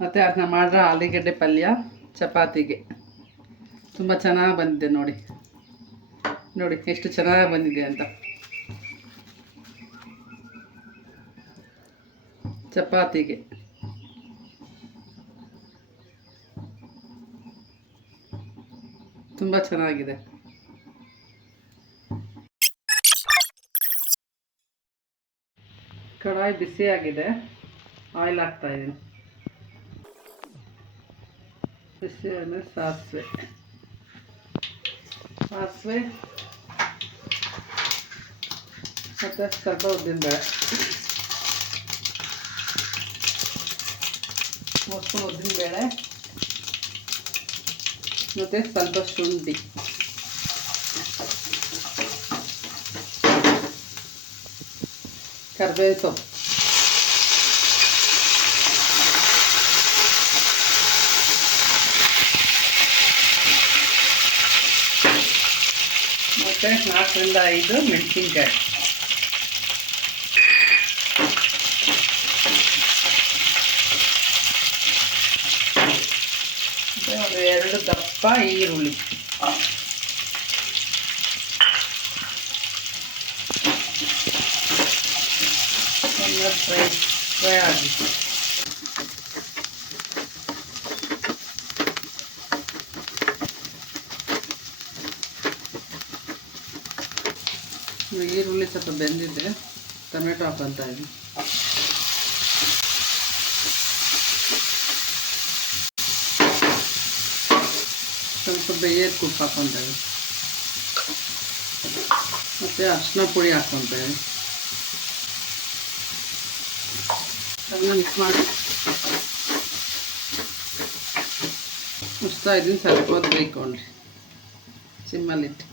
ಮತ್ತು ಅದನ್ನ ಮಾಡಿರೋ ಆಲೂಗಡ್ಡೆ ಪಲ್ಯ, ಚಪಾತಿಗೆ. ತುಂಬ ಚೆನ್ನಾಗಿ ಬಂದಿದೆ ನೋಡಿ. ನೋಡಿ, ಎಷ್ಟು ಚೆನ್ನಾಗಿ ಬಂದಿದೆ ಅಂತ. ಚಪಾತಿಗೆ. ತುಂಬ ಚೆನ್ನಾಗಿದೆ. ಕಡಾಯಿ ಬಿಸಿಯಾಗಿದೆ. ಆಯಿಲ್ ಹಾಕ್ತಾ ಇದ್ದೀನಿ. ಬಿಸಿ ಆದಮೇಲೆ ಸಾಸಿವೆ ಸಾಸಿವೆ ಮತ್ತು ಸ್ವಲ್ಪ ಉದ್ದಿನಬೇಳೆ ಮೂರು ಸ್ಪೂನ್ ಉದ್ದಿನಬೇಳೆ ಮತ್ತು ಸ್ವಲ್ಪ ಶುಂಠಿ ಕರ್ಬೇವು ಸೊಪ್ಪು ಮತ್ತು ನಾಲ್ಕರಿಂದ ಐದು ಮೆಣಸಿನ್ಕಾಯಿ. ಒಂದು ಎರಡು ದಪ್ಪ ಈರುಳ್ಳಿ. ಫ್ರೈ ಫ್ರೈ ಆಗಿ. ಈರುಳ್ಳಿ ಸ್ವಲ್ಪ ಬೆಂದಿದೆ ಟೊಮೆಟೊ ಹಾಕೊತಾ ಇದ್ದೀನಿ ಸ್ವಲ್ಪ ಬೇಯಕ್ಕೆ ಉಪ್ಪು ಹಾಕೊತಾ ಇದ್ದೀನಿ ಮತ್ತು ಅರಿಶಿನ ಪುಡಿ ಹಾಕ್ಕೊತಾ ಇದ್ದೀನಿ ಅದನ್ನ ಮಿಕ್ಸ್ ಮಾಡಿ ಮುಚ್ತಾ ಇದ್ದೀನಿ ಸ್ವಲ್ಪ ಹೊತ್ತು ಬೇಯ್ಕೊಂಡ್ರಿ ಸಿಮ್ಮಲ್ಲಿಟ್ಟು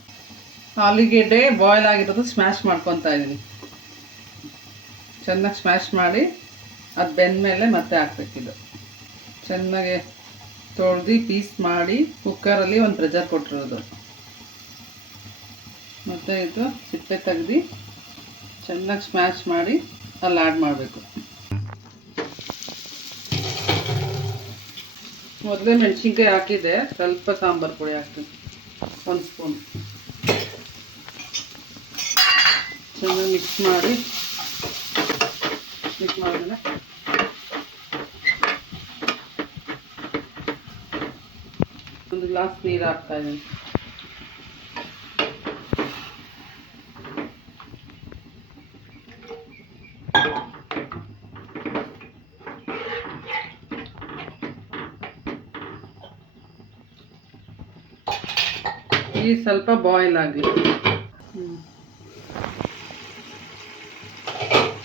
ಆಲೂಗೆಡ್ಡೆ ಬಾಯ್ಲ್ ಆಗಿರೋದು ಸ್ಮ್ಯಾಶ್ ಮಾಡ್ಕೊತಾ ಇದ್ದೀನಿ ಚೆನ್ನಾಗಿ ಸ್ಮ್ಯಾಶ್ ಮಾಡಿ ಅದು ಬೆಂದಮೇಲೆ ಮತ್ತೆ ಹಾಕ್ಬೇಕಿದು ಚೆನ್ನಾಗಿ ತೊಳ್ದು ಪೀಸ್ ಮಾಡಿ ಕುಕ್ಕರಲ್ಲಿ ಒಂದು ಪ್ರೆಜರ್ ಕೊಟ್ಟಿರೋದು. ಮತ್ತು ಇದು ಸಿಪ್ಪೆ ತೆಗ್ದು ಚೆನ್ನಾಗಿ ಸ್ಮ್ಯಾಶ್ ಮಾಡಿ ಅಲ್ಲಿ ಆ್ಯಡ್ ಮಾಡಬೇಕು. ಮೊದಲೇ ಮೆಣಸಿನ್ಕಾಯಿ ಹಾಕಿದೆ ಸ್ವಲ್ಪ ಸಾಂಬಾರು ಪುಡಿ ಹಾಕ್ತೀನಿ. ಒಂದು ಸ್ಪೂನ್ ಚೆನ್ನಾಗಿ ಮಿಕ್ಸ್ ಮಾಡಿ ಮಿಕ್ಸ್ ಮಾಡಿದ್ರೆ ಒಂದು ಗ್ಲಾಸ್ ನೀರು ಹಾಕ್ತಾ ಇದ್ದೀನಿ ಈ ಸ್ವಲ್ಪ ಬಾಯ್ಲ್ ಆಗಲಿ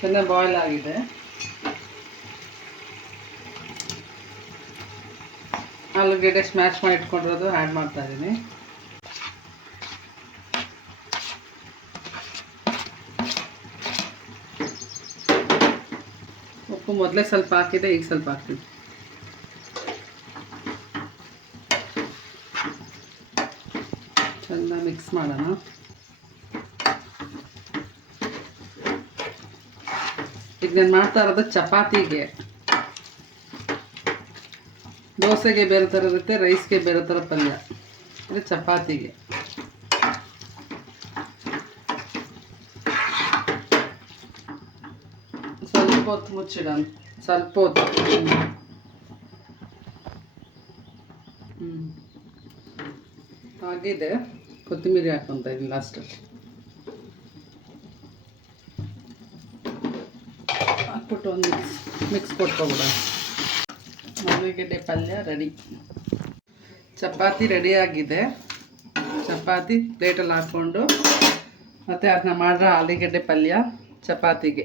ಚೆನ್ನಾಗಿ ಬಾಯ್ಲ್ ಆಗಿದೆ. ಆಲೂಗಡ್ಡೆ ಸ್ಮ್ಯಾಶ್ ಮಾಡಿ ಇಟ್ಕೊಂಡಿರೋದು ಆ್ಯಡ್ ಮಾಡ್ತಾ ಇದ್ದೀನಿ ಉಪ್ಪು ಮೊದಲೇ ಸ್ವಲ್ಪ ಹಾಕಿದೆ, ಈಗ ಸ್ವಲ್ಪ ಹಾಕ್ತೀನಿ. ಚೆನ್ನಾಗಿ ಮಿಕ್ಸ್ ಮಾಡೋಣ. ಈಗ ನಾನು ಮಾಡ್ತಾ ಇರೋದು ಚಪಾತಿಗೆ ದೋಸೆಗೆ ಬೇರೆ ಥರ ಇರುತ್ತೆ ರೈಸ್ಗೆ ಬೇರೆ ಥರ ಪಲ್ಯ ಇದು ಚಪಾತಿಗೆ ಸ್ವಲ್ಪ ಹೊತ್ತು ಮುಚ್ಚಿಡೋಣ ಸ್ವಲ್ಪ ಹೊತ್ತು ಹ್ಞೂ ಆಗಿದೆ ಕೊತ್ತಂಬರಿ ಹಾಕ್ಕೊತ ಇದ್ದೀನಿ ಲಾಸ್ಟಲ್ಲಿ ಹಾಕ್ಬಿಟ್ಟು ಒಂದು ಮಿಕ್ಸ್ ಮಿಕ್ಸ್ ಕೊಟ್ಕೊಬಿಡೋಣ. ಆಲೂಗೆಡ್ಡೆ ಪಲ್ಯ ರೆಡಿ ಚಪಾತಿ ರೆಡಿ ಆಗಿದೆ. ಚಪಾತಿ ಪ್ಲೇಟಲ್ಲಿ ಹಾಕ್ಕೊಂಡು ಮತ್ತು ಅದನ್ನ ಮಾಡಿರೋ ಆಲೂಗಡ್ಡೆ ಪಲ್ಯ ಚಪಾತಿಗೆ.